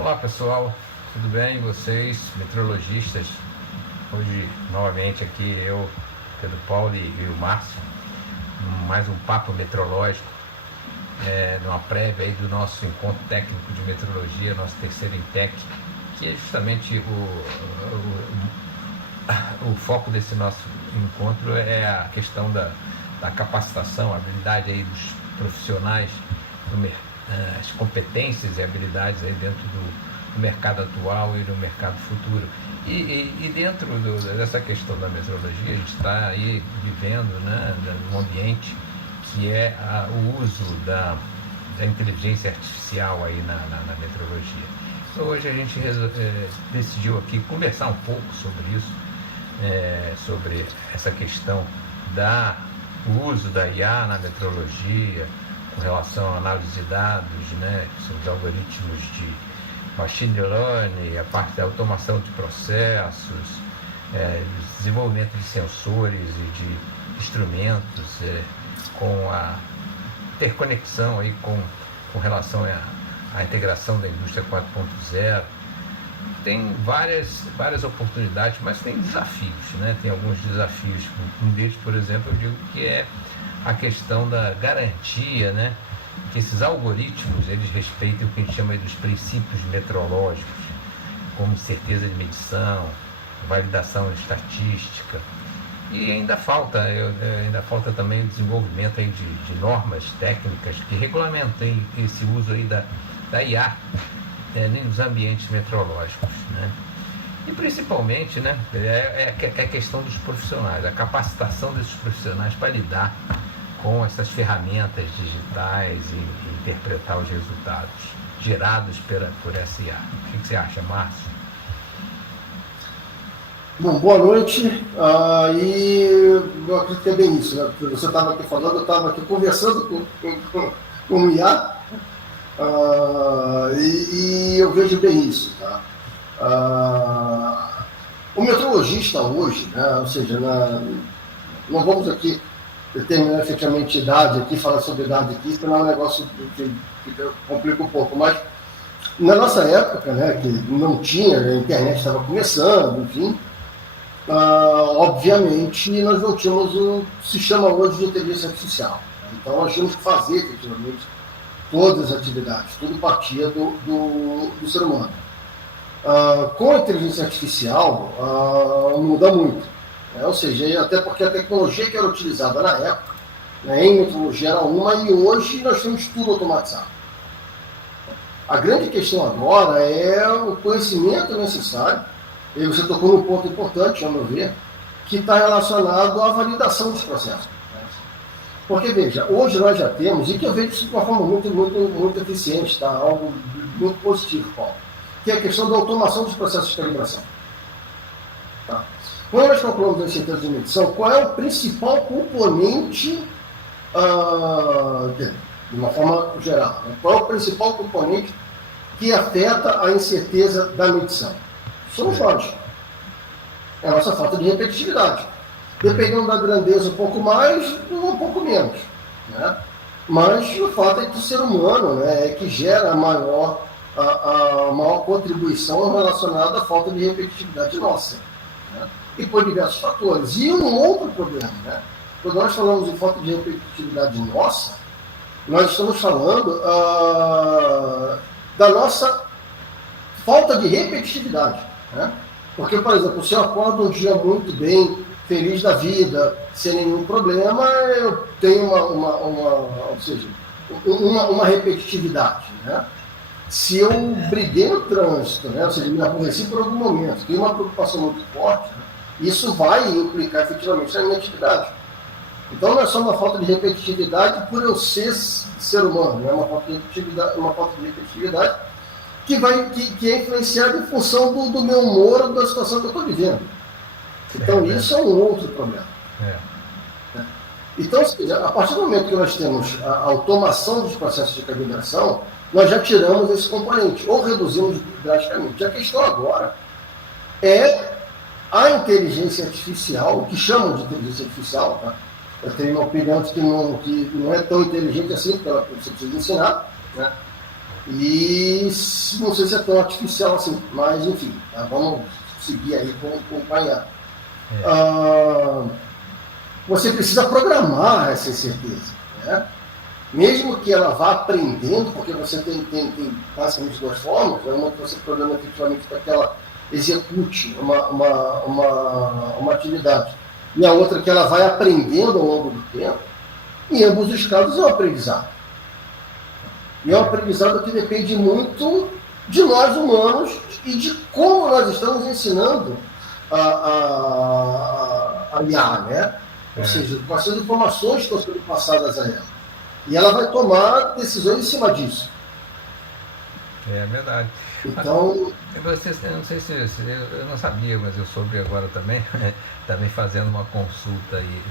Olá pessoal, tudo bem? Vocês, meteorologistas? Hoje, novamente aqui eu, Pedro Paulo e o Márcio, mais um papo meteorológico, numa prévia aí do nosso encontro técnico de meteorologia, nosso terceiro INTEC, que é justamente o foco desse nosso encontro é a questão da capacitação, a habilidade aí dos profissionais do mercado, as competências e habilidades aí dentro do mercado atual e do mercado futuro. E dentro dessa questão da meteorologia, a gente está aí vivendo, né, num ambiente que é o uso da inteligência artificial aí na meteorologia. Então, hoje a gente decidiu aqui conversar um pouco sobre isso, sobre essa questão do uso da IA na meteorologia, com relação à análise de dados, né, sobre os algoritmos de machine learning, a parte da automação de processos, desenvolvimento de sensores e de instrumentos, com a interconexão aí com relação à integração da indústria 4.0. Tem várias oportunidades, mas tem desafios, né? Tem alguns desafios. Um deles, por exemplo, eu digo que é a questão da garantia, né? Que esses algoritmos, eles respeitem o que a gente chama dos princípios meteorológicos, como certeza de medição, validação estatística. E ainda falta também o desenvolvimento aí de normas técnicas que regulamentem esse uso aí da IA nos ambientes meteorológicos, né? E principalmente, né, é a questão dos profissionais, a capacitação desses profissionais para lidar com essas ferramentas digitais e interpretar os resultados gerados por essa IA. O que você acha, Márcio? Bom, boa noite. E eu acredito que é bem isso, né? Você estava aqui falando, eu estava aqui conversando com o IA, e eu vejo bem isso, tá? O meteorologista hoje, né, ou seja, não vamos aqui determinar efetivamente idade aqui, falar sobre idade aqui, isso não é um negócio que complica um pouco, mas na nossa época, né, que não tinha, a internet estava começando, enfim, obviamente nós não tínhamos o que se chama hoje de inteligência artificial. Então nós tínhamos que fazer efetivamente todas as atividades, tudo partia do ser humano. Com a inteligência artificial muda muito, né? Ou seja, até porque a tecnologia que era utilizada na época, né, em meteorologia era uma, e hoje nós temos tudo automatizado. A grande questão agora é o conhecimento necessário, e você tocou num ponto importante, ao meu ver, que está relacionado à validação dos processos. Porque, veja, hoje nós já temos, e que eu vejo isso de uma forma muito eficiente, tá? Algo muito positivo, Paulo, que é a questão da automação dos processos de calibração. Tá? Quando nós calculamos as certezas de medição, qual é o principal componente, de uma forma geral, né? Qual é o principal componente que afeta a incerteza da medição? Somos nós. É a nossa falta de repetitividade. Dependendo da grandeza um pouco mais, um pouco menos, né? Mas o fato é que o ser humano, né, é que gera a maior contribuição relacionada à falta de repetitividade nossa, né? E por diversos fatores. E um outro problema, né? Quando nós falamos em falta de repetitividade nossa, nós estamos falando da nossa falta de repetitividade, né? Porque, por exemplo, se eu acordo um dia muito bem, feliz da vida, sem nenhum problema, eu tenho uma repetitividade, né? Se eu briguei no trânsito, né, ou seja, me aborreci por algum momento, tenho uma preocupação muito forte, né, isso vai implicar efetivamente na minha atividade. Então não é só uma falta de repetitividade por eu ser humano, né, uma falta de repetitividade que é influenciada em função do meu humor ou da situação que eu estou vivendo. Então isso é um outro problema. Então, a partir do momento que nós temos a automação dos processos de calibração, nós já tiramos esse componente, ou reduzimos drasticamente. A questão agora é a inteligência artificial, o que chamam de inteligência artificial, tá? Eu tenho uma opinião de que não é tão inteligente assim, porque você precisa ensinar, né? E não sei se é tão artificial assim, mas enfim, tá? Vamos seguir aí com o painel. Você precisa programar essa incerteza, né? Mesmo que ela vá aprendendo, porque você tem basicamente duas formas, uma que você programa efetivamente para que ela execute uma atividade, e a outra que ela vai aprendendo ao longo do tempo. Em ambos os casos é um aprendizado. E é um aprendizado que depende muito de nós humanos e de como nós estamos ensinando a IA, né? Ou seja, quais são as informações que estão sendo passadas a ela. E ela vai tomar decisões em cima disso. É verdade. Então, eu não sei se eu não sabia, mas eu soube agora também, também fazendo uma consulta aí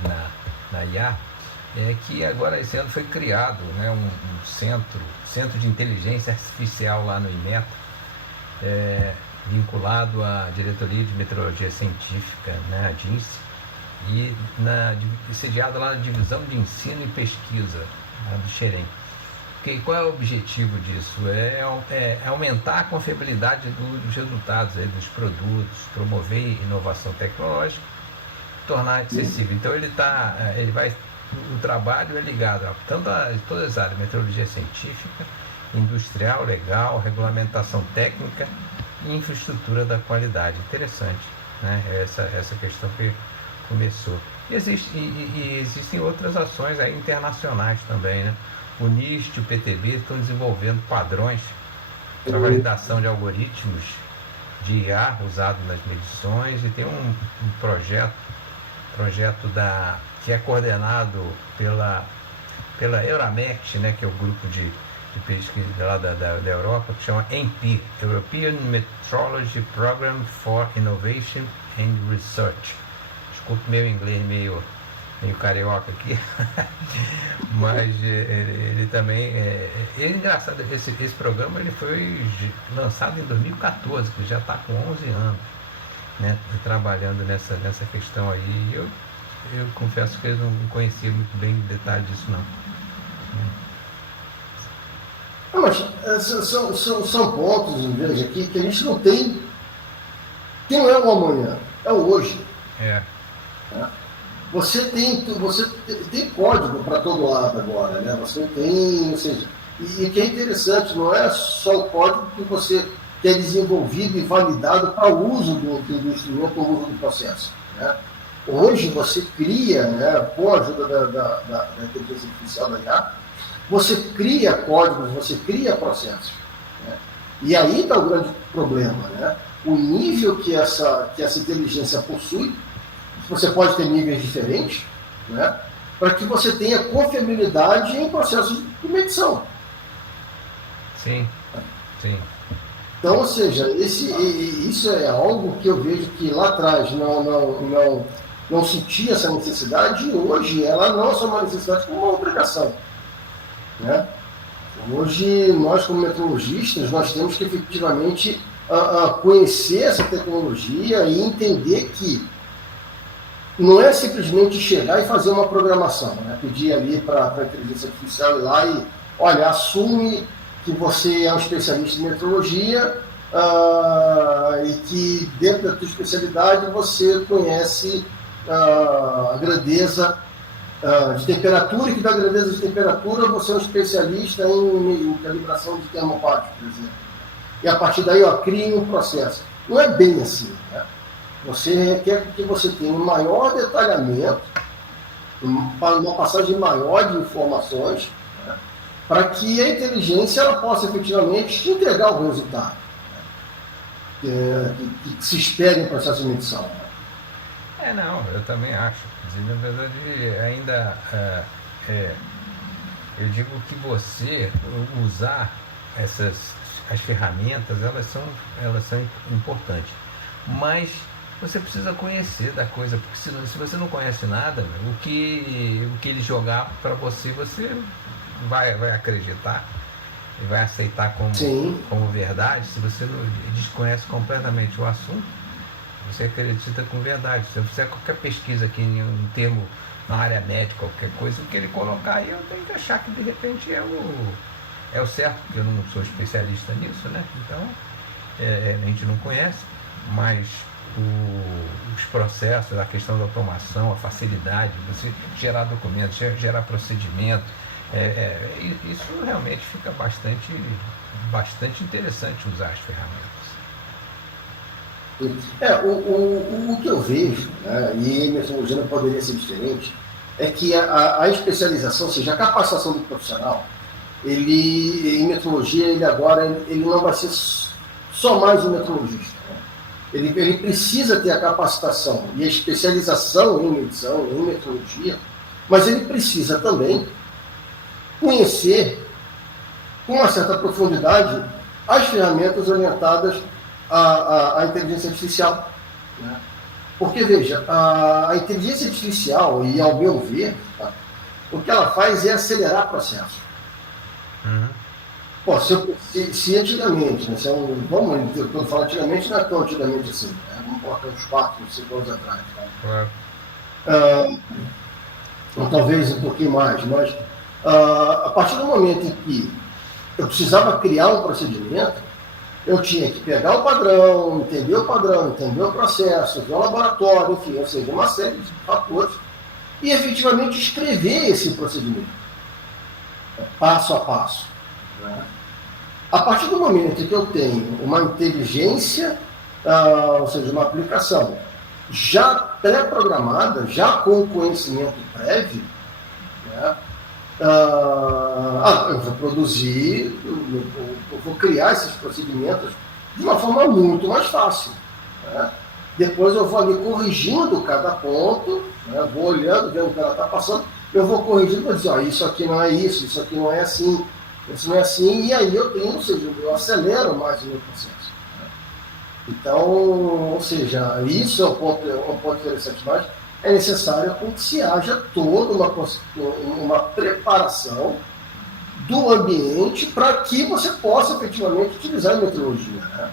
na IA, que agora esse ano foi criado, né, um centro de inteligência artificial lá no IMETA, vinculado à Diretoria de Metrologia Científica, né, a DINSE, e sediado lá na Divisão de Ensino e Pesquisa, do Xerém. Qual é o objetivo disso? É aumentar a confiabilidade dos resultados aí, dos produtos, promover inovação tecnológica, tornar acessível. Então o trabalho é ligado tanto a todas as áreas: metrologia científica, industrial, legal, regulamentação técnica e infraestrutura da qualidade. Interessante, né? Essa questão que começou. E existem outras ações aí internacionais também, né? O NIST e o PTB estão desenvolvendo padrões para validação de algoritmos de IA usados nas medições, e tem um projeto que é coordenado pela Euramex, né, que é o grupo de pesquisa lá da Europa, que chama ENPI, European Metrology Program for Innovation and Research. Desculpe meu inglês meio carioca aqui, mas ele também é engraçado. Esse programa ele foi lançado em 2014, que já está com 11 anos, né, trabalhando nessa questão aí. Eu confesso que eu não conhecia muito bem o detalhe disso, não. Mas são pontos, veja, aqui que a gente não tem, que não é o amanhã, é o hoje. Você tem código para todo lado agora, né? Você tem, ou seja, e o que é interessante, não é só o código que é desenvolvido e validado para o uso do instrumento, para o uso do processo, né? Hoje você cria, né, com a ajuda da inteligência artificial da IA, você cria códigos, você cria processos, né? E aí está o grande problema, né? O nível que essa inteligência possui. Você pode ter níveis diferentes, né, para que você tenha confiabilidade em processos de medição. Sim. Então, ou seja, isso é algo que eu vejo que lá atrás não sentia essa necessidade, e hoje ela não é só uma necessidade, como uma obrigação, né? Hoje, nós como metrologistas, nós temos que efetivamente conhecer essa tecnologia e entender que não é simplesmente chegar e fazer uma programação, né? Pedir ali para a inteligência artificial ir lá e, olha, assume que você é um especialista em metrologia e que dentro da tua especialidade você conhece a grandeza de temperatura, e que da grandeza de temperatura você é um especialista em calibração de termopático, por exemplo. E a partir daí, cria um processo. Não é bem assim, né? Você requer que você tenha um maior detalhamento, uma passagem maior de informações, né, para que a inteligência ela possa efetivamente te entregar o resultado, né, que se espera em processo de medição. Não, eu também acho. Na verdade, ainda eu digo que você usar as ferramentas, elas são importantes, mas você precisa conhecer da coisa, porque se você não conhece nada, o que ele jogar para você vai acreditar e vai aceitar como verdade. Se você não desconhece completamente o assunto, você acredita com verdade. Se você fizer qualquer pesquisa aqui em um termo na área médica, qualquer coisa, o que ele colocar aí, eu tenho que achar que de repente é É o certo, porque eu não sou especialista nisso, né? Então, a gente não conhece, mas os processos, a questão da automação, a facilidade, você gerar documentos, gerar procedimento, isso realmente fica bastante interessante usar as ferramentas. O que eu vejo, né, e em metodologia não poderia ser diferente, é que a especialização, ou seja, a capacitação do profissional, em metodologia, ele não vai ser só mais um metodologista. Né? Ele precisa ter a capacitação e a especialização em medição, em metodologia, mas ele precisa também conhecer, com uma certa profundidade, as ferramentas orientadas à inteligência artificial. Né? Porque, veja, a inteligência artificial, e ao meu ver, tá, o que ela faz é acelerar processos. Uhum. Pô, se antigamente, né, quando eu falo antigamente, não é tão antigamente assim, né? Vamos colocar uns 4, 5 anos atrás. Tá? Claro. Ou talvez um pouquinho mais, mas a partir do momento em que eu precisava criar um procedimento, eu tinha que pegar o padrão, entender o processo, ver o laboratório, enfim, ou seja, uma série de fatores, e efetivamente escrever esse procedimento, passo a passo. Né? A partir do momento em que eu tenho uma inteligência, ou seja, uma aplicação já pré-programada, já com conhecimento prévio, né? Eu vou produzir, eu vou criar esses procedimentos de uma forma muito mais fácil. Né? Depois eu vou ali corrigindo cada ponto, né? Vou olhando, vendo o que ela está passando, eu vou corrigindo para dizer, isso aqui não é isso aqui não é assim, isso não é assim, e aí eu acelero mais o meu processo. Né? Então, ou seja, isso é um ponto interessante, mas é necessário que se haja toda uma preparação do ambiente para que você possa efetivamente utilizar a metrologia. Né?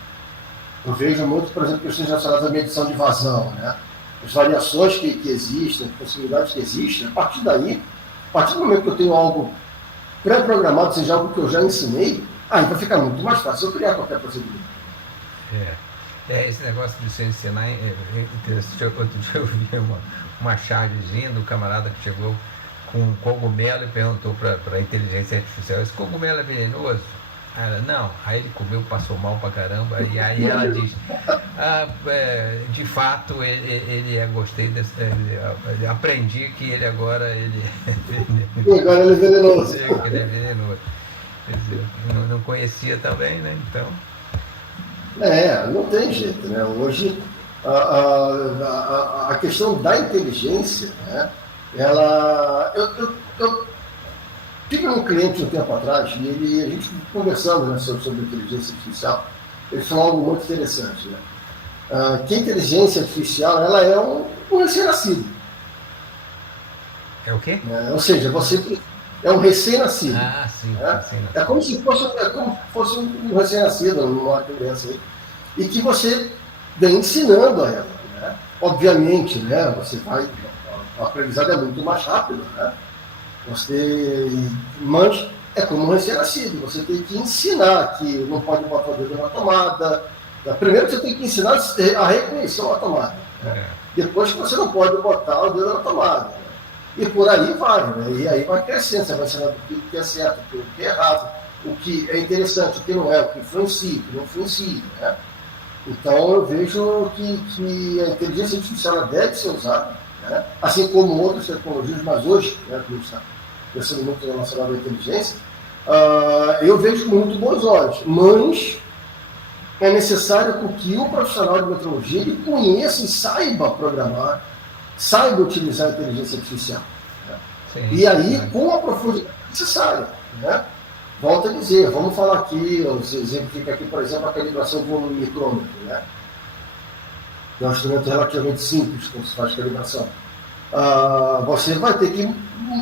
Eu vejo muito, por exemplo, questões relacionadas à medição de vazão, né? As variações que existem, as possibilidades que existem. A partir daí, a partir do momento que eu tenho algo pré-programado, seja algo que eu já ensinei, aí vai ficar muito mais fácil eu criar qualquer procedimento. Esse negócio de se ensinar é interessante. Outro dia eu vi uma chargezinha do camarada que chegou com um cogumelo e perguntou para a inteligência artificial, esse cogumelo é venenoso? Ela, não. Aí ele comeu, passou mal pra caramba, e aí ela diz, de fato, gostei desse, aprendi que ele agora é venenoso. Agora ele é venenoso. Ele é venenoso. Quer dizer, não conhecia também, né? Então... não tem jeito, né? Hoje, a questão da inteligência, né? Eu tive um cliente um tempo atrás, e a gente conversando, né, sobre inteligência artificial, ele falou algo muito interessante, né? Que a inteligência artificial, ela é um recém-nascido. É o quê? Ou seja, você é um recém-nascido. Sim, né? recém-nascido. É como se fosse um recém-nascido, uma criança aí, e que você vem ensinando a ela. Né? Obviamente, né, o aprendizado é muito mais rápido, né? Mas é como um recém-nascido, você tem que ensinar que não pode botar o dedo na tomada. Primeiro você tem que ensinar a reconhecer uma tomada. Né? Depois que você não pode botar o dedo na tomada. Né? E por aí vai, né? E aí vai crescendo, você vai ensinando o que é certo, o que é errado, o que é interessante, o que não é, o que influencia, o que não influencia. Né? Então eu vejo que a inteligência artificial ela deve ser usada, né? Assim como outras tecnologias, mas hoje, né, que a gente está pensando muito relacionado à inteligência, eu vejo com muito bons olhos, mas é necessário que o profissional de metrologia ele conheça e saiba programar, saiba utilizar a inteligência artificial. Né? Sim, e aí, com a profundidade necessária. Né? Volto a dizer, vamos falar aqui, eu exemplifico aqui, por exemplo, a calibração de um micrômetro. Né? É um instrumento relativamente simples quando se faz calibração. Você vai ter que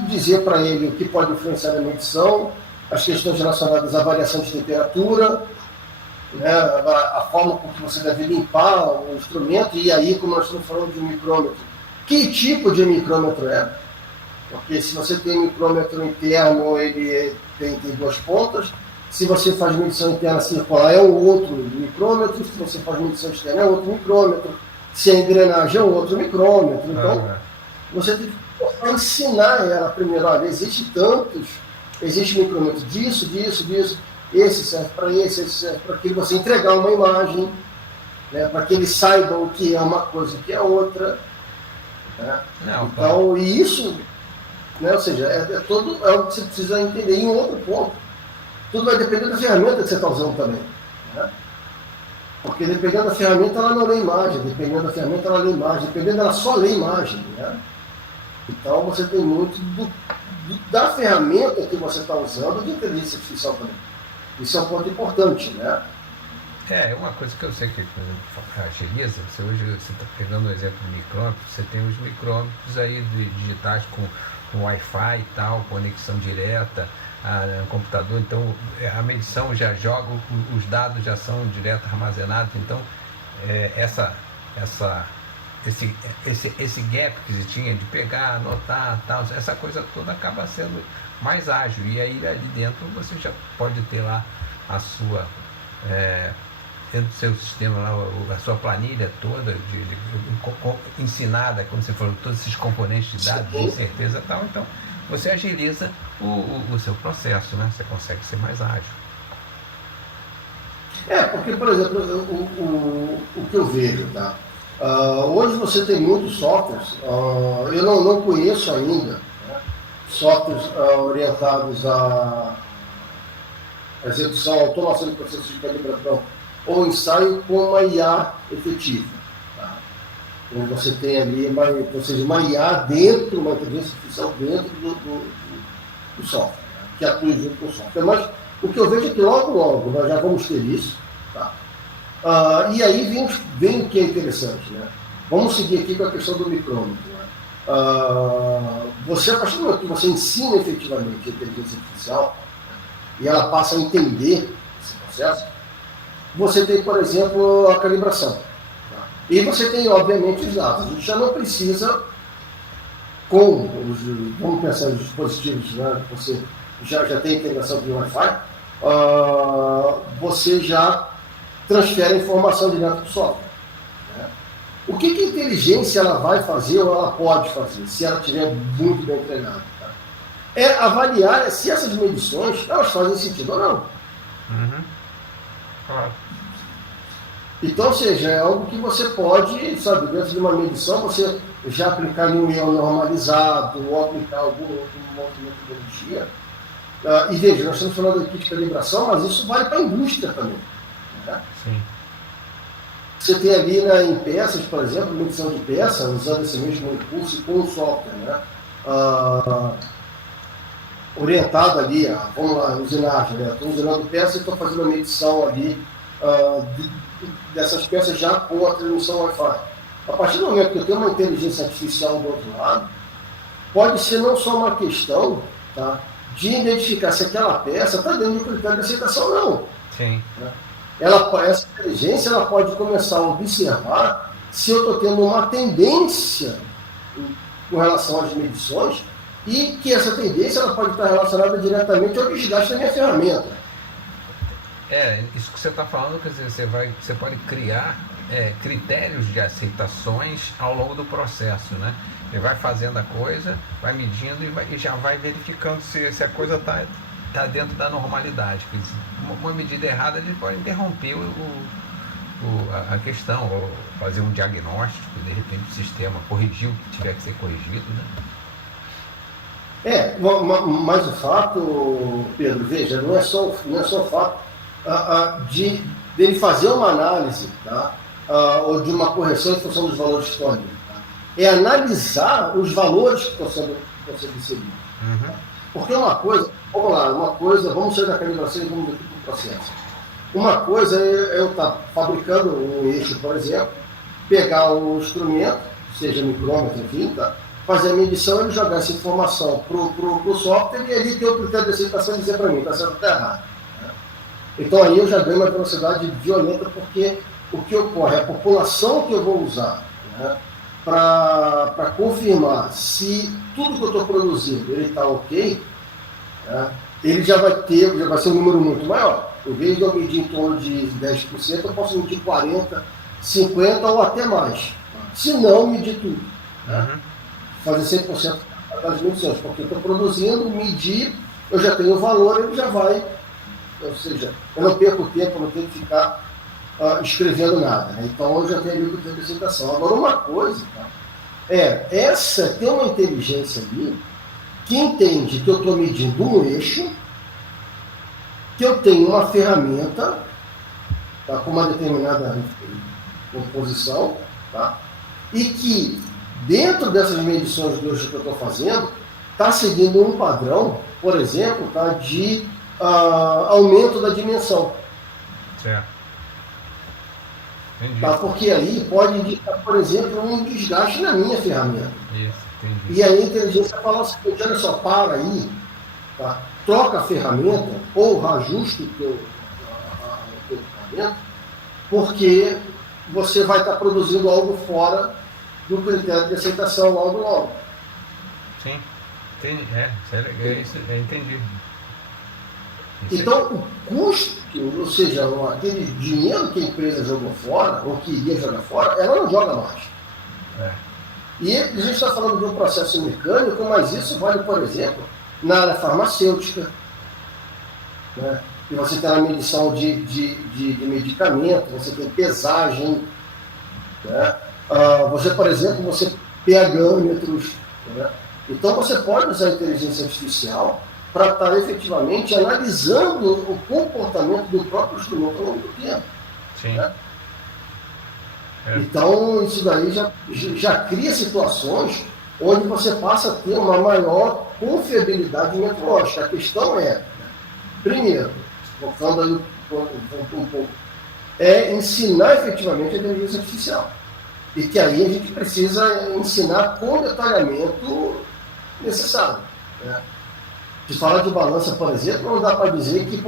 dizer para ele o que pode influenciar na medição, as questões relacionadas à variação de temperatura, né, a forma com que você deve limpar o instrumento, e aí, como nós estamos falando de um micrômetro, que tipo de micrômetro é? Porque se você tem um micrômetro interno, ele tem duas pontas. Se você faz medição interna circular, é um outro micrômetro. Se você faz medição externa, é outro micrômetro. Se a engrenagem é um outro micrômetro. Então, você tem que ensinar ela primeiro. Olha, existe micrômetro disso. Esse serve para esse serve para aquilo. Você entregar uma imagem, né, para que eles saibam o que é uma coisa e o que é outra. Né? Então, e isso, né, ou seja, é o que você precisa entender. E um outro ponto, tudo vai depender da ferramenta que você está usando também. Né? Porque dependendo da ferramenta, ela não lê imagem, dependendo da ferramenta, ela lê imagem, dependendo, ela só lê imagem. Né? Então, você tem muito da ferramenta que você está usando de inteligência artificial também. Isso é um ponto importante, né? Uma coisa que eu sei que, por exemplo, agiliza, hoje você está pegando o exemplo do micrômetro, você tem os micrômetros aí digitais com Wi-Fi e tal, conexão direta no computador, então a medição já joga, os dados já são direto armazenados, então esse gap que você tinha de pegar, anotar, tal, essa coisa toda acaba sendo mais ágil, e aí ali dentro você já pode ter lá a sua dentro do seu sistema lá, a sua planilha toda ensinada, como você falou, todos esses componentes de dados, de certeza e tal, então você agiliza o seu processo, né? Você consegue ser mais ágil. Porque, por exemplo, o que eu vejo, tá? Hoje você tem muitos softwares, eu não conheço ainda, né, softwares orientados à execução, automação de processos de calibração ou ensaio com uma IA efetiva. Tá? Então você tem ali uma IA dentro, uma inteligência artificial dentro do software, né, que atua junto com o software. Mas o que eu vejo é que logo nós já vamos ter isso. Tá? E aí vem o que é interessante. Né? Vamos seguir aqui com a questão do micrômetro. Né? A partir do momento que você ensina efetivamente a inteligência artificial, e ela passa a entender esse processo, você tem, por exemplo, a calibração. Tá? E você tem, obviamente, os dados. A gente já não precisa, vamos pensar nos dispositivos, né, que você já tem integração com o Wi-Fi, você já transfere a informação direto para o software. Né? O que a inteligência ela vai fazer ou ela pode fazer, se ela estiver muito bem treinada? Tá? É avaliar se essas medições elas fazem sentido ou não. Uhum. Claro. Então, ou seja, é algo que você pode, sabe, dentro de uma medição, você já aplicar em um IO normalizado ou aplicar alguma outra metodologia. E veja, nós estamos falando aqui de calibração, mas isso vale para a indústria também. Né? Sim. Você tem ali em peças, por exemplo, medição de peça, usando esse mesmo recurso com o software, né? Orientado ali, vamos lá, usinagem, né? Estou usinando peça e estou fazendo a medição ali dessas peças já com a transmissão Wi-Fi. A partir do momento que eu tenho uma inteligência artificial do outro lado, pode ser não só uma questão, tá, de identificar se aquela peça está dentro do critério de aceitação ou não. Sim. Né? Essa inteligência ela pode começar a observar se eu estou tendo uma tendência com relação às medições e que essa tendência ela pode estar relacionada diretamente ao desgaste da minha ferramenta. Isso que você está falando, quer dizer, você pode criar critérios de aceitações ao longo do processo, né? Ele vai fazendo a coisa, vai medindo e já vai verificando se a coisa está dentro da normalidade. Quer dizer, uma medida errada ele pode interromper a questão, ou fazer um diagnóstico, de repente o sistema corrigir o que tiver que ser corrigido, né? Mas o fato, Pedro, veja, não é só o fato dele fazer uma análise, tá? Ou de uma correção em função dos valores históricos. Tá? É analisar os valores que estão sendo inseridos. Uhum. Tá? Porque vamos sair da calibração e vamos aqui para o processo. Uma coisa é eu estar fabricando um eixo, por exemplo, pegar o instrumento, seja micrômetro, enfim, tá? Fazer a medição e jogar essa informação para o software e ali ter o critério de aceitação e dizer para mim, está certo ou está errado. Né? Então aí eu já ganho uma velocidade violenta, porque o que ocorre, a população que eu vou usar, né, para confirmar se tudo que eu estou produzindo está ok, né, ele já vai ser um número muito maior. Em vez de eu medir em torno de 10%, eu posso medir 40%, 50% ou até mais. Se não, medir tudo. Né? Fazer 100% das medições, porque eu estou produzindo, medir, eu já tenho o valor, ele já vai. Ou seja, eu não perco tempo, eu não tenho que ficar escrevendo nada. Né? Então, eu já tenho ali o tempo de apresentação. Agora, uma coisa, tá? Tem uma inteligência ali que entende que eu estou medindo um eixo, que eu tenho uma ferramenta, tá, com uma determinada composição, tá, e que dentro dessas medições do eixo que eu estou fazendo, está seguindo um padrão, por exemplo, tá, de aumento da dimensão. Certo. Entendi. Tá, porque aí pode indicar, por exemplo, um desgaste na minha ferramenta. Isso, entendi. E aí a inteligência fala assim, olha só, para aí, tá? Troca a ferramenta ou ajusta o teu equipamento, porque você vai estar produzindo algo fora do critério de aceitação logo. Sim, entendi. Isso é entendi. Então, o custo, ou seja, aquele dinheiro que a empresa jogou fora, ou que iria jogar fora, ela não joga mais. E a gente está falando de um processo mecânico, mas isso vale, por exemplo, na área farmacêutica, né? E você tem a medição de medicamento, você tem pesagem, né? Você, por exemplo, você pH-metros, né? Então você pode usar a inteligência artificial para estar efetivamente analisando o comportamento do próprio instrumento ao longo do tempo. Sim. Né? Então, isso daí já cria situações onde você passa a ter uma maior confiabilidade metrológica. A questão é, primeiro, voltando aí um pouco, é ensinar efetivamente a inteligência artificial. E que aí a gente precisa ensinar com detalhamento necessário. Né? Se falar de balança, por exemplo, não dá para dizer que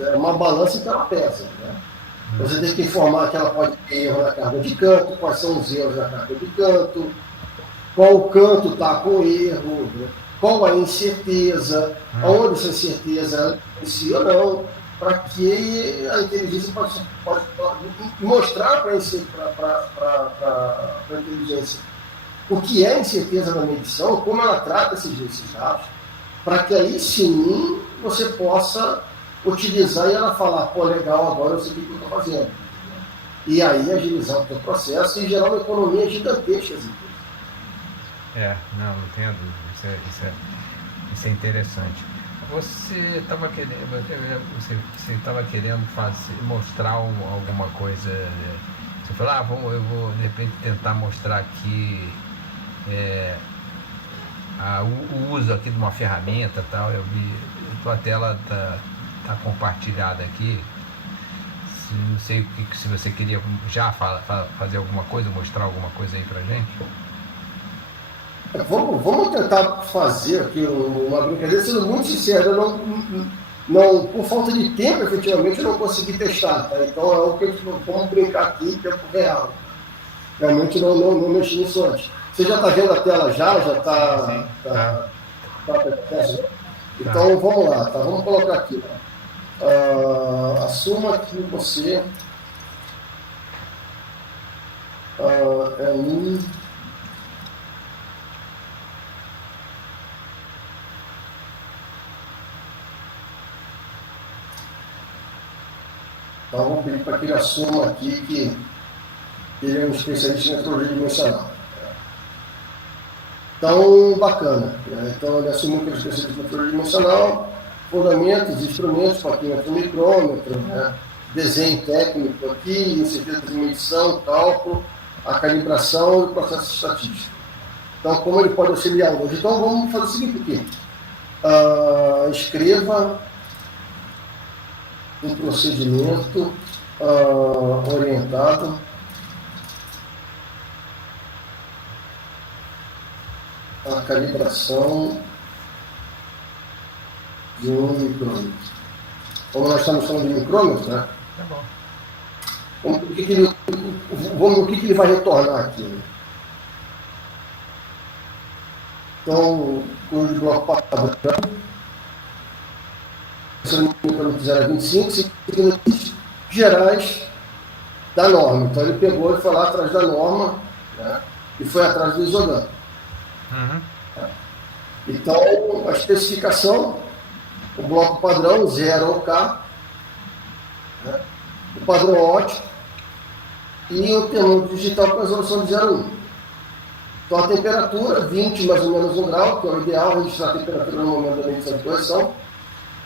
é uma balança que ela pesa. Né? Você tem que informar que ela pode ter erro na carga de canto, quais são os erros na carga de canto, qual canto está com erro, né? Qual a incerteza, onde essa incerteza é si ou não, para que a inteligência pode mostrar para a inteligência o que é incerteza na medição, como ela trata esses dados, para que aí sim você possa utilizar e ela falar, pô, legal, agora eu sei o que eu estou fazendo. E aí agilizar o teu processo e gerar uma economia gigantesca. Não tenho dúvida, isso é interessante. Você estava querendo mostrar alguma coisa, você falou, eu vou de repente tentar mostrar aqui o uso aqui de uma ferramenta tal, eu vi, a tua tela está compartilhada aqui, não sei se você queria já fazer alguma coisa, mostrar alguma coisa aí pra gente. Vamos tentar fazer aqui uma brincadeira, sendo muito sincero, eu não, por falta de tempo, efetivamente, eu não consegui testar, tá? Então é o que vamos brincar aqui em tempo real. Realmente não mexi nisso antes. Você já está vendo a tela já está... Então vamos lá, tá? Vamos colocar aqui. Assuma que você é um... Então, vamos pedir para que ele assuma aqui que ele é um especialista em metrologia dimensional. Então, bacana. Né? Então, ele assumiu que ele é especialista em metrologia dimensional, fundamentos, instrumentos, paquímetro, micrômetro, né? Desenho técnico aqui, incerteza de medição, cálculo, a calibração e o processo estatístico. Então, como ele pode auxiliar hoje? Então, vamos fazer o seguinte aqui. Escreva um procedimento orientado à calibração de um micrômetro. Como nós estamos falando de micrômetro, né? Tá bom. Vamos ver o que ele vai retornar aqui. Né? Então, o de bloco padrão. micrômetro 0,25, seguindo os gerais da norma. Então ele pegou e foi lá atrás da norma, né, e foi atrás do isogama. Uhum. Então a especificação, o bloco padrão 0 ou K, né, o padrão óptico e o termômetro digital com resolução de 0,1. Então a temperatura, 20 mais ou menos 1 grau, que é o ideal, registrar a temperatura no momento da medição de correção.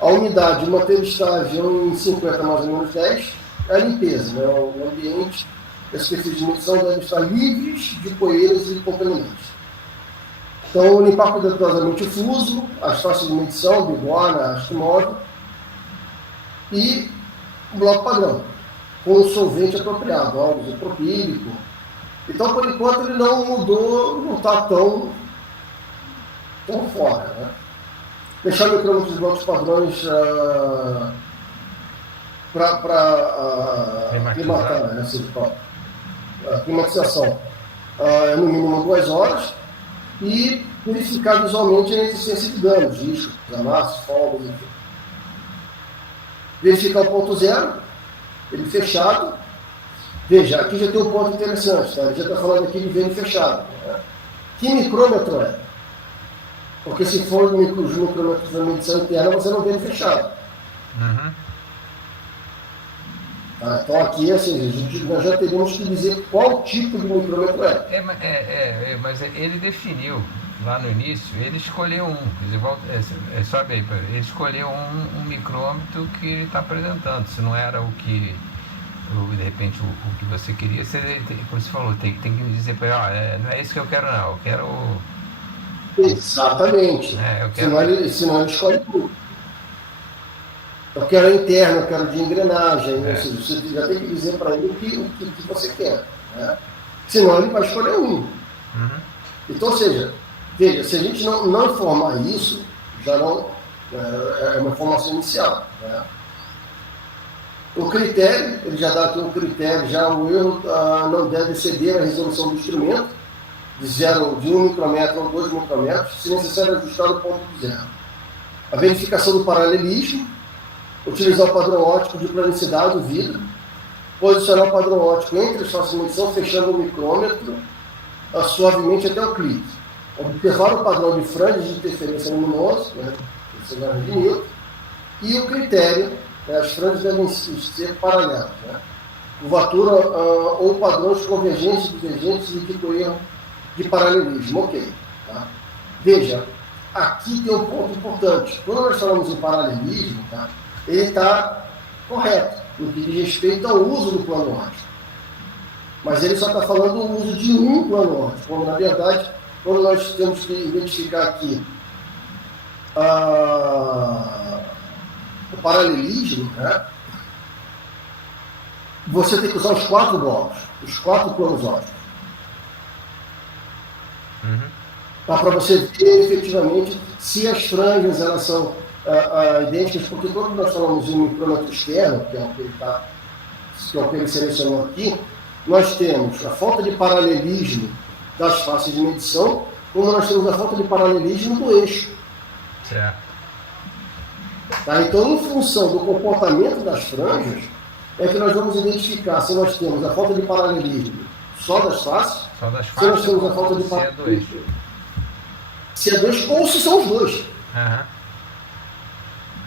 A umidade, manter a estágio em 50 mais ou menos 10, é a limpeza, né? O ambiente e as superfícies de medição devem estar livres de poeiras e contaminantes. Então, limpar cuidadosamente o fuso, as faces de medição, bigorna, haste móvel e o bloco padrão, com o solvente apropriado, álcool isopropílico. Então, por enquanto, ele não mudou, não está tão fora, né? Deixar micrômetros de blocos padrões para climatar, né? A climatização no mínimo 2 horas e verificar visualmente a existência de danos, riscos, amassos, folgas, enfim. Verificar o ponto zero, ele fechado. Veja, aqui já tem um ponto interessante, tá? Ele já está falando aqui de vênio fechado, né? Que micrômetro é? Porque se for os micrômetros da medição interna, você não vê ele fechado. Uhum. Então aqui, assim, nós já teríamos que dizer qual tipo de micrômetro é. Mas ele definiu lá no início, ele escolheu um. Sobe aí, ele escolheu um micrômetro que ele está apresentando. Se não era o que, de repente, o que você queria, como você falou, tem que me dizer para ele, não é isso que eu quero, não. Eu quero. Exatamente. Senão ele escolhe tudo. Eu quero interno, eu quero de engrenagem. Ou seja, você já tem que dizer para ele o que você quer, né? Senão ele vai escolher um. Uhum. Então, ou seja, veja, se a gente não informar isso, já não é uma informação inicial, né? O critério, ele já dá aqui um critério, já o erro não deve exceder a resolução do instrumento, de 1 micrômetro ou 2 micrômetros, se necessário ajustar o ponto de zero. A verificação do paralelismo, utilizar o padrão óptico de planicidade do vidro, posicionar o padrão óptico entre as faces de medição, fechando o micrômetro suavemente até o clique. Observar o padrão de franjas de interferência luminosa, né, de Newton, e o critério, né, as franjas devem ser paralelas, né, curvatura ou padrões convergentes, divergentes e que erro de paralelismo, ok. Tá? Veja, aqui tem um ponto importante. Quando nós falamos em paralelismo, tá, ele está correto no que diz respeito ao uso do plano óptico. Mas ele só está falando do uso de um plano óptico, quando na verdade, quando nós temos que identificar aqui o paralelismo, né, você tem que usar os 4 blocos, os 4 planos ópticos. Uhum. Para você ver efetivamente se as franjas elas são idênticas, porque quando nós falamos de um micrômetro externo, que é o que ele selecionou aqui, nós temos a falta de paralelismo das faces de medição, como nós temos a falta de paralelismo do eixo. Certo. Tá? Então, em função do comportamento das franjas, é que nós vamos identificar se nós temos a falta de paralelismo só das faces, se nós temos a falta de paralelismo, se é dois ou se são os dois. Uhum.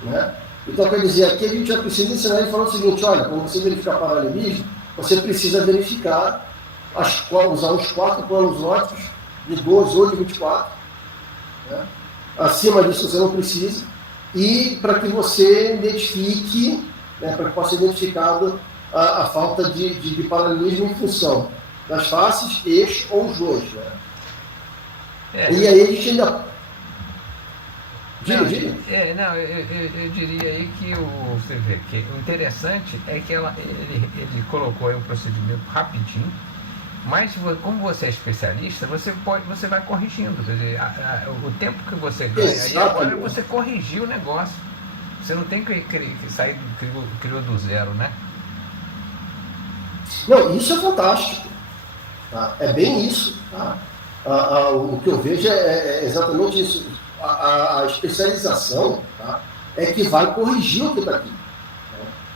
Né? Então, quer dizer, aqui a gente já precisa ensinar ele falando o seguinte: olha, quando você verificar paralelismo, você precisa verificar, usar os 4 planos ópticos de 12 ou de 24. Né? Acima disso você não precisa. E para que você identifique, né, para que possa ser identificado a falta de paralelismo em função das faces, eixo ou os dois. Né? E aí a gente ainda... Eu diria aí que você vê que o interessante é que ele colocou aí um procedimento rapidinho, mas como você é especialista, você vai corrigindo. Quer dizer, o tempo que você ganha aí agora você corrigir o negócio. Você não tem que sair, criou do zero, né? Não, isso é fantástico. Tá? É bem isso. Tá? O que eu vejo é exatamente isso. A especialização, tá, é que vai corrigir o que está aqui.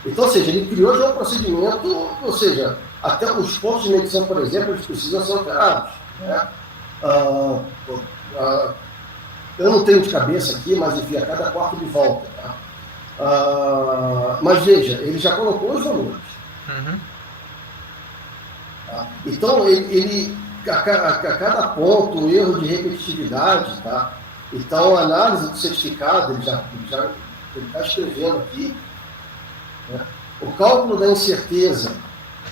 Então, ou seja, ele criou já um procedimento, ou seja, até os pontos de medição, por exemplo, eles precisam ser alterados. Né? Eu não tenho de cabeça aqui, mas enfim, a cada quarto de volta. Tá? Mas veja, ele já colocou os valores. Uhum. Tá? Então, a cada ponto, um erro de repetitividade, tá? Então, a análise do certificado, ele está escrevendo aqui, né? O cálculo da incerteza,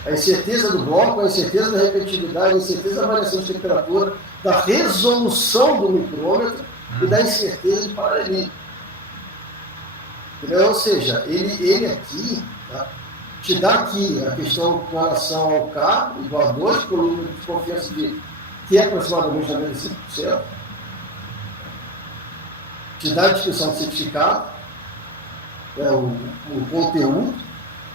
a incerteza do bloco, a incerteza da repetitividade, a incerteza da variação de temperatura, da resolução do micrômetro e da incerteza de paralelismo. Ou seja, ele aqui, tá, te dá aqui a questão com relação ao K igual a 2, com o número de confiança que é aproximadamente 95%. Te dá a descrição do certificado, o conteúdo,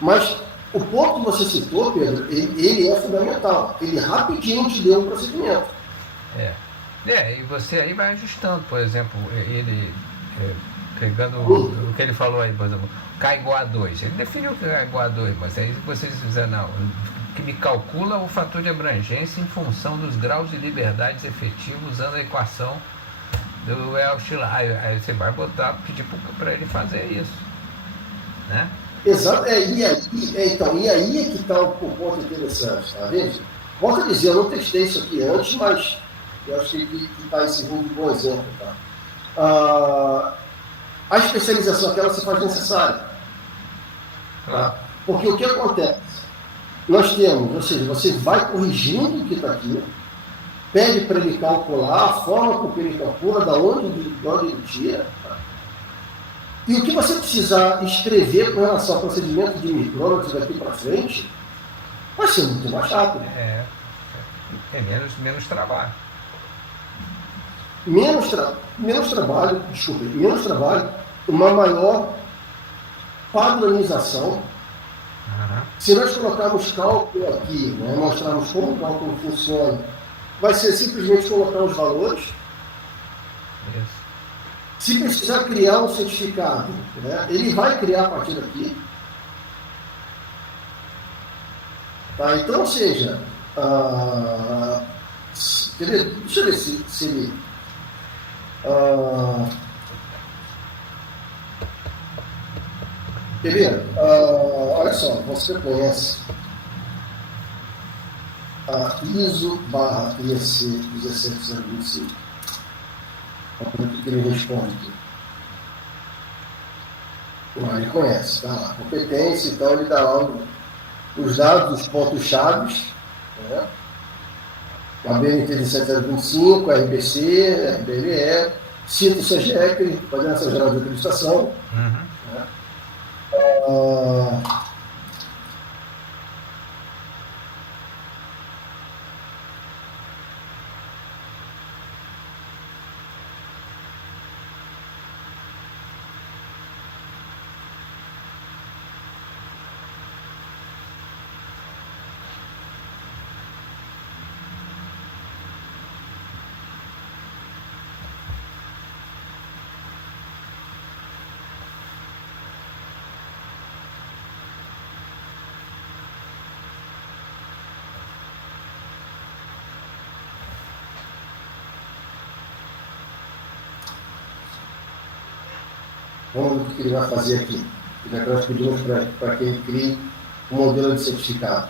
mas o ponto que você citou, Pedro, ele é fundamental. Ele rapidinho te deu um procedimento. E você aí vai ajustando, por exemplo, ele pegando o que ele falou aí, por exemplo, K igual a 2. Ele definiu que é igual a 2, mas aí vocês dizem, não, que me calcula o fator de abrangência em função dos graus de liberdades efetivos usando a equação do oscilar. Aí você vai pedir para ele fazer isso, né? Exato, e aí é que está o ponto interessante, tá vendo? Volto a dizer, eu não testei isso aqui antes, mas eu acho que está esse rumo de bom exemplo, tá? A especialização aquela se faz necessária, tá? Porque o que acontece? Nós temos, ou seja, você vai corrigindo o que está aqui, pede para ele calcular a forma com que ele calcula, de onde ele tira, tá? E o que você precisar escrever com relação ao procedimento de micrômetros daqui para frente vai ser muito mais rápido. É menos trabalho. Menos trabalho, uma maior padronização. Uhum. Se nós colocarmos cálculo aqui, né, mostrarmos como o cálculo funciona, vai ser simplesmente colocar os valores. Isso. Se precisar criar um certificado, né, ele vai criar a partir daqui. Tá? Então, ou seja, deixa eu ver se ele... olha só, você conhece a ISO/IEC 17025. O que ele responde aqui? Ele conhece, tá lá, competência, então ele dá lá os dados, os pontos-chave, né? A BNT de 17025, a RBC, a RBLE, cita o CGEC, Coordenação Geral de Acreditação. Uhum. Né? Vamos ver o que ele vai fazer aqui. Já que nós pedimos para que ele crie um modelo de certificado.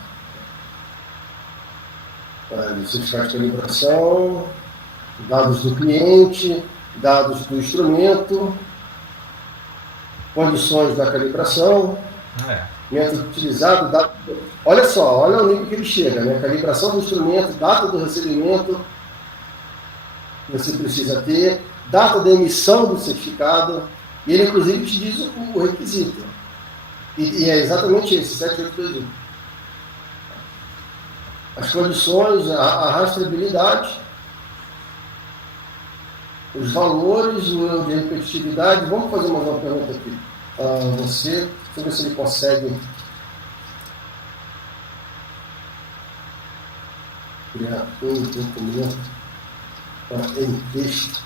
Certificado de calibração, dados do cliente, dados do instrumento, condições da calibração, método utilizado, data... Olha só, olha o nível que ele chega, né? Calibração do instrumento, data do recebimento que você precisa ter, data da emissão do certificado, e ele inclusive te diz o requisito. E é exatamente esse, 7821. As condições, a rastreabilidade, os valores, o nível de repetitividade. Vamos fazer mais uma pergunta aqui. Deixa eu ver se ele consegue criar um documento em texto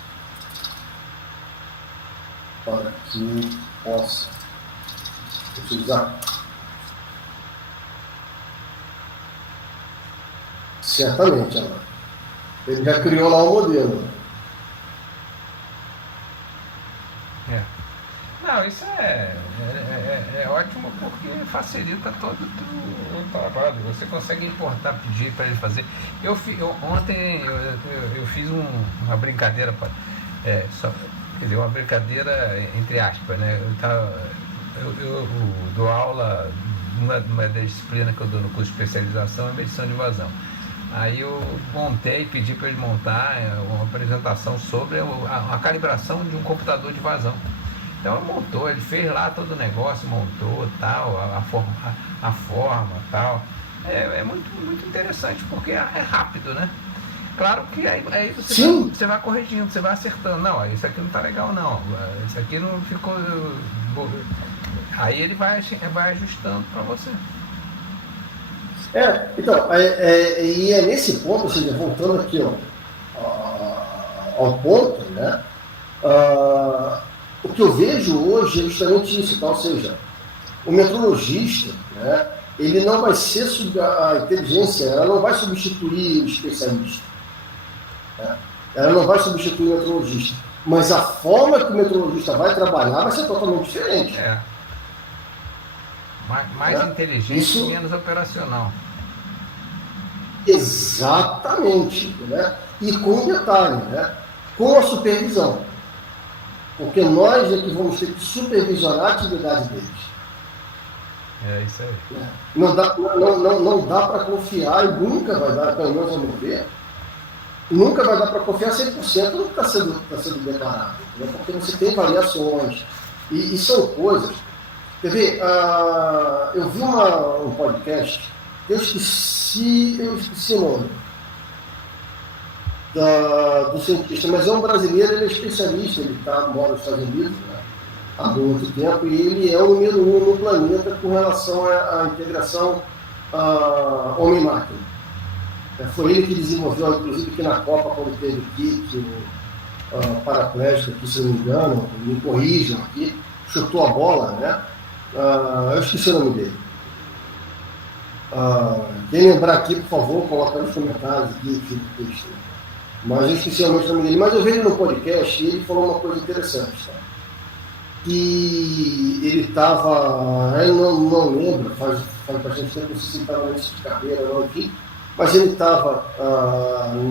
para que possa utilizar. Certamente, ela. Ele já criou lá o modelo. Não, isso é ótimo porque facilita todo o trabalho. Você consegue importar, pedir para ele fazer. Ontem eu fiz uma brincadeira, uma brincadeira entre aspas, né? Eu dou aula, uma das disciplinas que eu dou no curso de especialização é medição de vazão. Aí eu pedi para ele montar uma apresentação sobre a calibração de um computador de vazão. Então ele fez lá todo o negócio, montou tal, a forma tal. É muito, muito interessante porque é rápido, né? Claro que aí você vai corrigindo, você vai acertando. Não, isso aqui não tá legal não, isso aqui não ficou. Aí ele vai ajustando para você. Então, e é nesse ponto, ou seja, voltando aqui ao ponto, né? O que eu vejo hoje é justamente isso, tá? Ou seja, o metrologista, né, ele não vai ser, a inteligência, ela não vai substituir o especialista, né? Ela não vai substituir o metrologista, mas a forma que o metrologista vai trabalhar vai ser totalmente diferente. Mais inteligente e menos operacional. Exatamente, né? E com um detalhe, né? Com a supervisão. Porque nós é que vamos ter que supervisionar a atividade deles. É isso aí. Não dá para confiar, e nunca vai dar, pelo menos ao meu ver, nunca vai dar para confiar 100% no que está sendo declarado. Né? Porque você tem variações. E são coisas. Quer ver, eu vi um podcast, eu esqueci o nome do cientista, mas é um brasileiro, ele é especialista, ele mora nos Estados Unidos, né, há muito tempo, e ele é o número 1 no planeta com relação à integração homem-máquina. Foi ele que desenvolveu, inclusive aqui na Copa, quando teve kit, paraplégico aqui, se não me engano, me corrijam aqui, chutou a bola, né? Eu esqueci o nome dele. Quem lembrar aqui, por favor, coloca nos comentários aqui, fica o texto. Mas eu esqueci o nome dele. Mas eu vi ele no podcast e ele falou uma coisa interessante. Tá? Que ele estava. Eu não lembro, faz bastante tempo, não sei se ele estava nesse de carreira ou não aqui, mas ele estava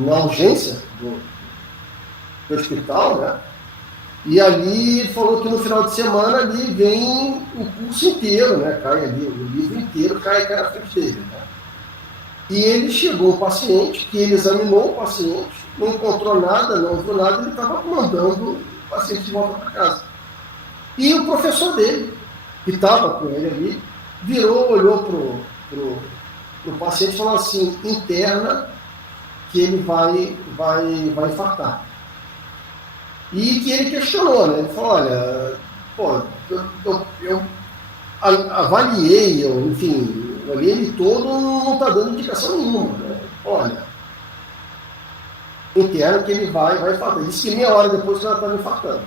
na urgência do hospital, né? E ali ele falou que no final de semana ali vem o curso inteiro, né? Cai ali, o livro inteiro cai na frente dele, né? E ele chegou o paciente, que ele examinou o paciente, não encontrou nada, não viu nada, ele estava mandando o paciente de volta para casa. E o professor dele, que estava com ele ali, olhou pro paciente e falou assim, interna, que ele vai infartar. E que ele questionou, né? Ele falou, olha, eu avaliei, enfim, olhei ele todo, não está dando indicação nenhuma, né? Olha, interno que ele vai infartar. Ele disse que meia hora depois que ela estava infartando.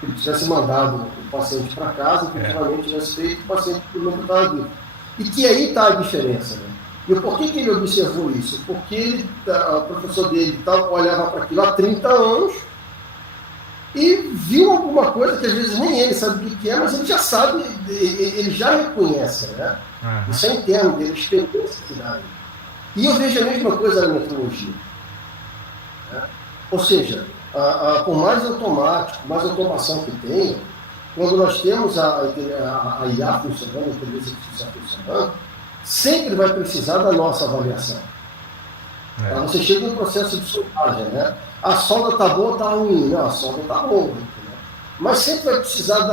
Se ele tivesse mandado o paciente para casa, que efetivamente tivesse feito, o paciente não estava vivo. E que aí está a diferença, né? E por que ele observou isso? Porque o professor dele olhava para aquilo há 30 anos e viu alguma coisa que às vezes nem ele sabe o que é, mas ele já sabe, ele já reconhece, né? Uhum. Isso é interno dele, experiência que dá. E eu vejo a mesma coisa na metrologia. Né? Ou seja, por mais automático, mais automação que tenha, quando nós temos a IA funcionando, a inteligência artificial funcionando, sempre vai precisar da nossa avaliação. Você chega num processo de soldagem, né? A solda está boa ou está ruim? Não, a solda está boa. Né? Mas sempre vai precisar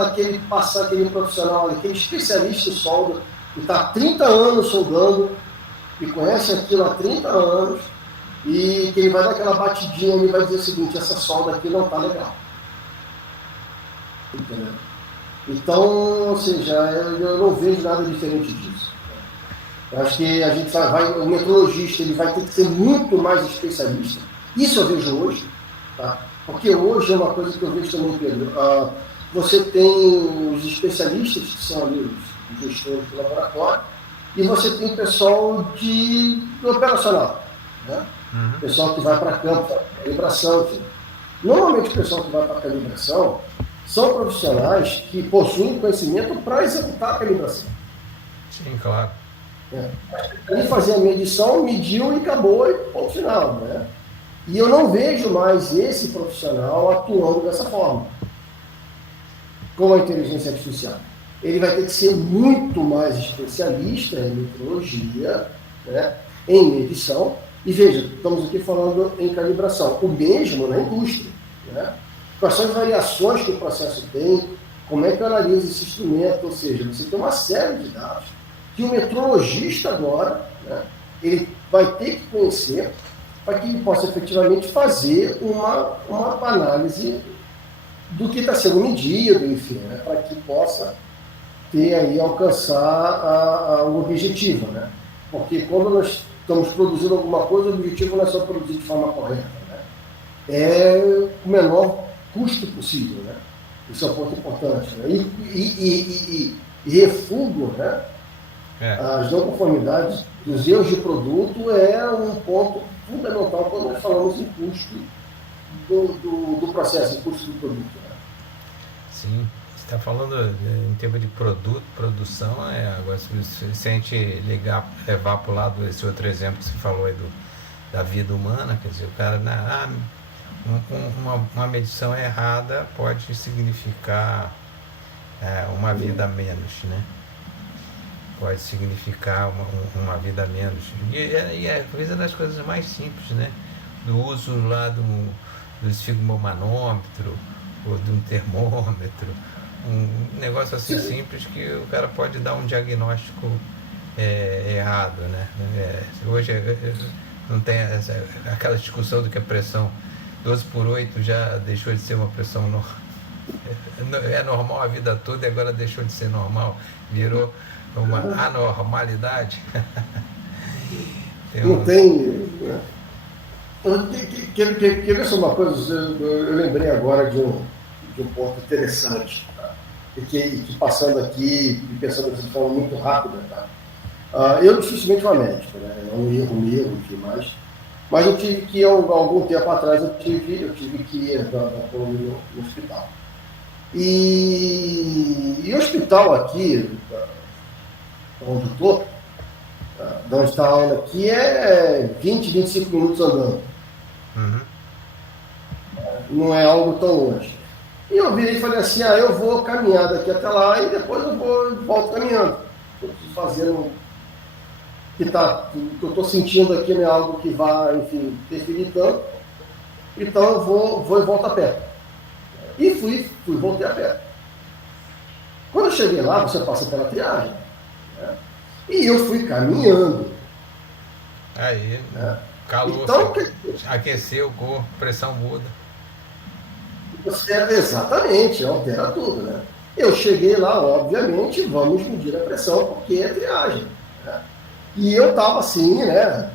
passar aquele profissional, aquele especialista em solda, que está há 30 anos soldando, que conhece aquilo há 30 anos, e que ele vai dar aquela batidinha e vai dizer o seguinte, essa solda aqui não está legal. Entendeu? Então, ou seja, eu não vejo nada diferente disso. Eu acho que a gente o metrologista ele vai ter que ser muito mais especialista. Isso eu vejo hoje, tá? Porque hoje é uma coisa que eu vejo também, Pedro. você tem os especialistas, que são ali os gestores do laboratório, e você tem o pessoal do operacional, né? O pessoal que vai para campo, calibração, enfim. Normalmente o pessoal que vai para a calibração são profissionais que possuem conhecimento para executar a calibração. Sim, claro. Ele fazia a medição, mediu e acabou, e ponto final, né? E eu não vejo mais esse profissional atuando dessa forma, com a inteligência artificial. Ele vai ter que ser muito mais especialista em metrologia, né, em medição. E veja, estamos aqui falando em calibração, o mesmo na indústria, né? Quais são as variações que o processo tem, como é que analisa esse instrumento, ou seja, você tem uma série de dados que o metrologista agora, né, ele vai ter que conhecer para que ele possa efetivamente fazer uma análise do que está sendo medido, enfim, né, para que possa ter aí, alcançar o objetivo, né? Porque quando nós estamos produzindo alguma coisa, o objetivo não é só produzir de forma correta, né? É o menor custo possível, né? Isso é um ponto importante, né? E refugo, né? As não conformidades dos erros de produto é um ponto fundamental quando nós falamos em custo do processo, em custo do produto, né? Sim, você está falando em termos de produto, produção, agora se a gente levar para o lado desse outro exemplo que você falou aí da vida humana, quer dizer, o cara, uma medição errada pode significar uma vida a menos, né? Pode significar uma vida a menos. E é coisa das coisas mais simples, né? Do uso lá do esfigmomanômetro, ou de um termômetro, um negócio assim simples que o cara pode dar um diagnóstico errado, né? Hoje não tem aquela discussão de que a pressão 12/8 já deixou de ser uma pressão é normal a vida toda e agora deixou de ser normal, virou uma anormalidade. Não tem. Quer ver só uma coisa? Eu lembrei agora de um ponto interessante, tá? E que passando aqui e pensando de forma muito rápida, tá? Eu dificilmente vou a médico, né? É um erro meu, enfim, mas eu tive que, algum tempo atrás, eu tive que ir no hospital. E o hospital aqui, onde eu estou, de onde está a aula aqui, é 20, 25 minutos andando. Não é algo tão longe. E eu virei e falei assim, eu vou caminhar daqui até lá e depois eu volto caminhando. Eu preciso fazer o que eu estou sentindo aqui não é algo que vai, enfim, interferir tanto. Então eu vou e volto a pé. E voltei a pé. Quando eu cheguei lá, você passa pela triagem, né? E eu fui caminhando. Aí, né? Calor, então, aqueceu o corpo, pressão muda. Exatamente, altera tudo, né? Eu cheguei lá, obviamente, vamos medir a pressão, porque é triagem, né? E eu estava assim, né?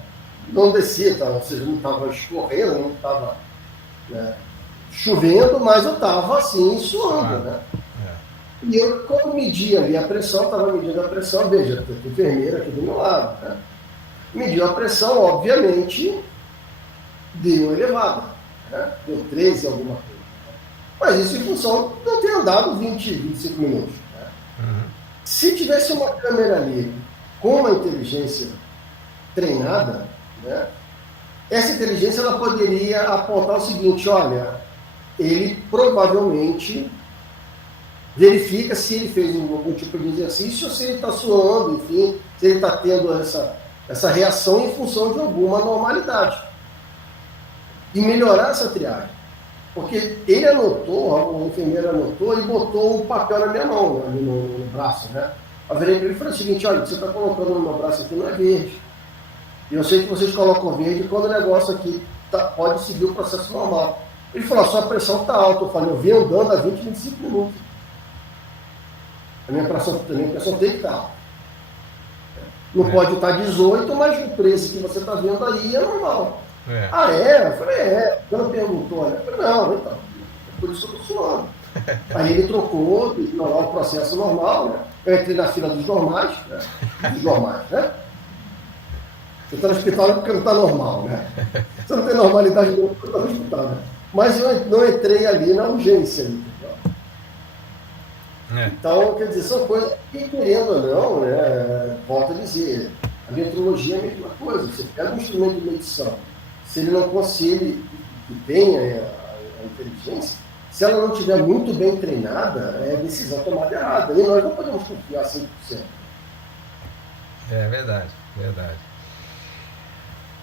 Não descia, ou seja, não estava escorrendo, não estava, né, chovendo, mas eu estava assim, suando, né? E eu, quando medi ali a pressão, estava medindo a pressão, veja, tem enfermeira aqui do meu lado, né? Mediu a pressão, obviamente, deu elevada, né? Deu 13 alguma coisa. Mas isso em função de eu ter andado 20, 25 minutos. Né? Se tivesse uma câmera ali com uma inteligência treinada, né, essa inteligência ela poderia apontar o seguinte, olha, ele provavelmente verifica se ele fez algum tipo de exercício, se ele está suando, enfim, se ele está tendo essa reação em função de alguma normalidade. E melhorar essa triagem. Porque ele anotou, o enfermeiro anotou e botou um papel na minha mão, né, ali no braço, né? Eu virei para ele e falei o seguinte, olha, o que você está colocando no meu braço aqui não é verde. E eu sei que vocês colocam verde quando o negócio aqui pode seguir o processo normal. Ele falou, a sua pressão está alta. Eu falei, eu vim andando há 20, 25 minutos. A minha pressão tem que estar alta. Não pode estar 18, mas o 13 que você está vendo aí é normal. Eu falei, Ela perguntou, olha, eu falei, não, então, é por isso que eu estou suando. Aí ele trocou, o processo normal, né? Eu entrei na fila dos normais, né? Dos normais, né? Você está no hospital porque não está normal, né? Você não tem normalidade nenhuma porque está no hospital, né? Mas eu não entrei ali na urgência, entendeu? Então, quer dizer, são coisas que, querendo ou não, né, volto a dizer, a metrologia é a mesma coisa. Você pega um instrumento de medição, se ele não consegue que tenha a inteligência, se ela não estiver muito bem treinada, é decisão tomada errada. E nós não podemos confiar 100%. É verdade, verdade.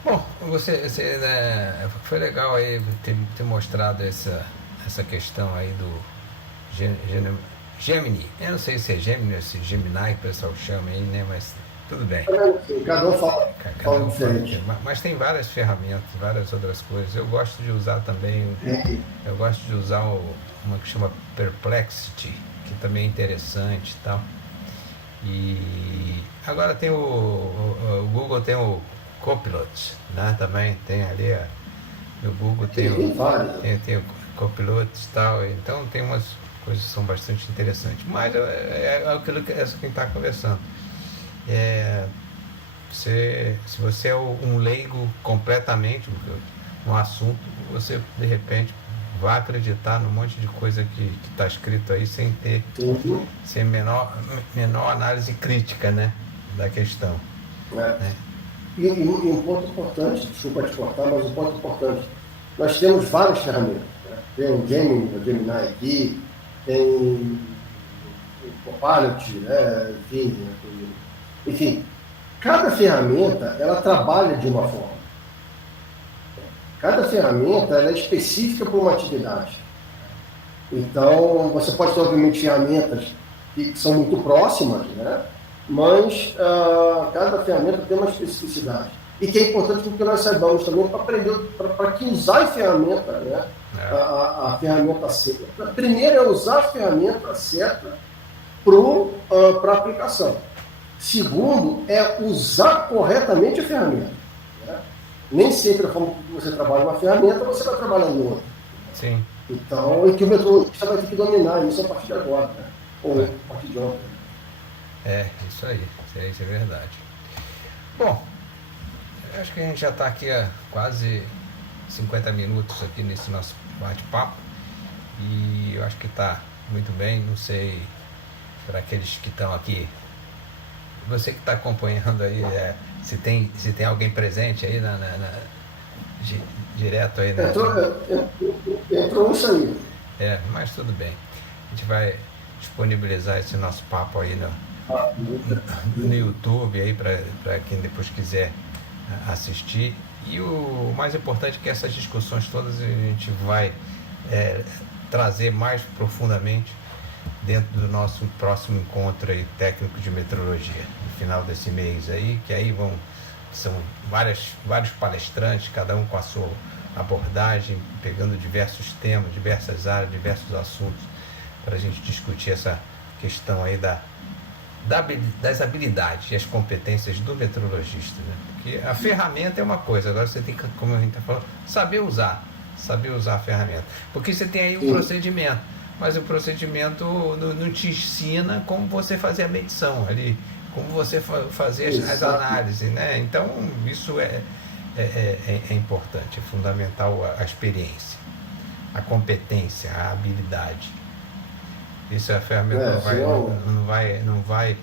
Bom, você né, foi legal aí ter mostrado essa questão aí do Gemini. Eu não sei se é Gemini ou se Gemini que o pessoal chama aí, né? Mas tudo bem. Cada um fala, Cada um diferente. Mas tem várias ferramentas, várias outras coisas. Eu gosto de usar também, eu gosto de usar uma que chama Perplexity, que também é interessante e tal. E agora tem o Google tem o Copilot, né? Também tem ali no Google tem o Copilot e tal. Então tem umas coisas que são bastante interessantes. Mas é aquilo que quem está conversando. Se você é um leigo completamente no assunto, você de repente vai acreditar num monte de coisa que está escrito aí sem ter sem menor análise crítica, né, da questão. Né? E um ponto importante, desculpa te cortar, mas um ponto importante, nós temos várias ferramentas. Né? Tem o Gemini aqui, tem o Copilot, né? Enfim, cada ferramenta ela trabalha de uma forma. Cada ferramenta ela é específica para uma atividade. Então, você pode ter, obviamente, ferramentas que são muito próximas, né? Mas cada ferramenta tem uma especificidade. E que é importante porque nós saibamos também para aprender, para que usar a ferramenta, né? A ferramenta certa. Primeiro é usar a ferramenta certa para a aplicação. Segundo é usar corretamente a ferramenta. Né? Nem sempre a forma que você trabalha uma ferramenta, você vai trabalhar em outra. Sim. Então, que o metrologista vai ter que dominar isso a partir de agora, né? Ou a partir de ontem. Isso aí, isso é verdade. Bom, acho que a gente já está aqui há quase 50 minutos aqui nesse nosso bate-papo e eu acho que está muito bem. Não sei, para aqueles que estão aqui, você que está acompanhando aí, se tem alguém presente aí direto aí, né? Entrou isso aí. Mas tudo bem. A gente vai disponibilizar esse nosso papo aí no YouTube aí para quem depois quiser assistir. E o mais importante é que essas discussões todas a gente vai trazer mais profundamente dentro do nosso próximo encontro aí, técnico de metrologia, no final desse mês aí, que aí são vários palestrantes, cada um com a sua abordagem, pegando diversos temas, diversas áreas, diversos assuntos, para a gente discutir essa questão aí das habilidades e as competências do metrologista, né? Porque a ferramenta é uma coisa, agora você tem que, como a gente está falando, saber usar a ferramenta. Porque você tem aí um procedimento, mas o procedimento não te ensina como você fazer a medição ali, como você fazer as análises, né? Então, isso é importante, é fundamental a experiência, a competência, a habilidade. Isso a ferramenta não vai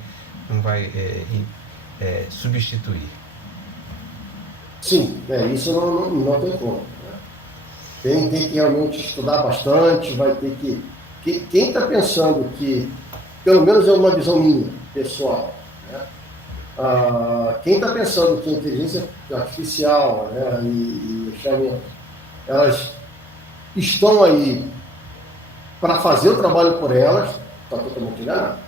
substituir. Sim, isso não tem como. Né? Tem que realmente estudar bastante, vai ter que... Quem está pensando que, pelo menos é uma visão minha, pessoal, né? Quem está pensando que a inteligência artificial, né, e elas estão aí para fazer o trabalho por elas, está totalmente enganado.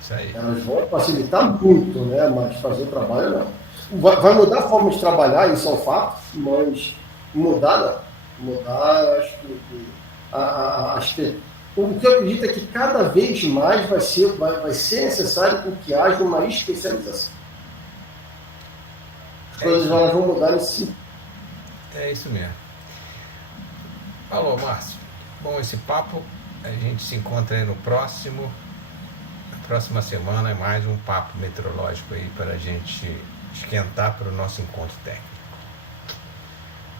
Isso aí. Elas vão facilitar muito, né, mas fazer o trabalho não. Vai mudar a forma de trabalhar, isso é um fato, mas mudar não. Mudar, acho que o que eu acredito é que cada vez mais vai ser necessário que haja uma especialização. As coisas vão mudar nesse sentido. É isso mesmo. Falou, Márcio. bom esse papo. A gente se encontra aí no próximo. Na próxima semana é mais um papo meteorológico aí para a gente esquentar para o nosso encontro técnico.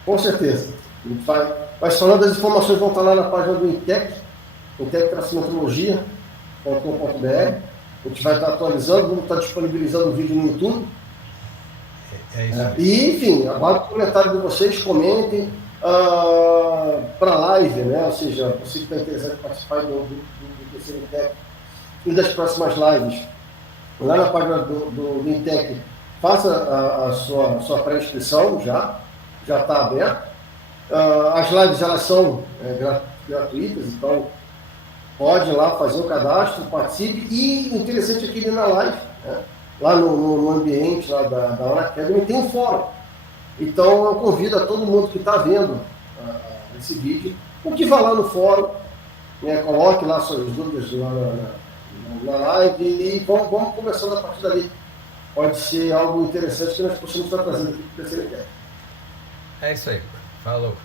Com certeza. A gente vai falando, das informações vão estar lá na página do Intec, intec-meteorologia.com.br. A gente vai estar atualizando, vamos estar disponibilizando o vídeo no YouTube. É isso mesmo. E, enfim, aguardo o comentário de vocês, comentem para a live, né? Ou seja, você que está interessado em participar do terceiro Intec e das próximas lives, lá na página do Intec, faça a sua pré-inscrição, já está aberto. As lives, elas são gratuitas, então pode ir lá fazer o cadastro, participe. E interessante aqui na live, né? Lá no ambiente lá da Unacademy tem um fórum. Então eu convido a todo mundo que está vendo esse vídeo, que vá lá no fórum, né? Coloque lá suas dúvidas lá na live e vamos conversando a partir dali. Pode ser algo interessante que nós possamos estar trazendo aqui para o terceiro Intec. É isso aí. Falou.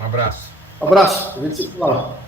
Um abraço. Um abraço. A gente se fala.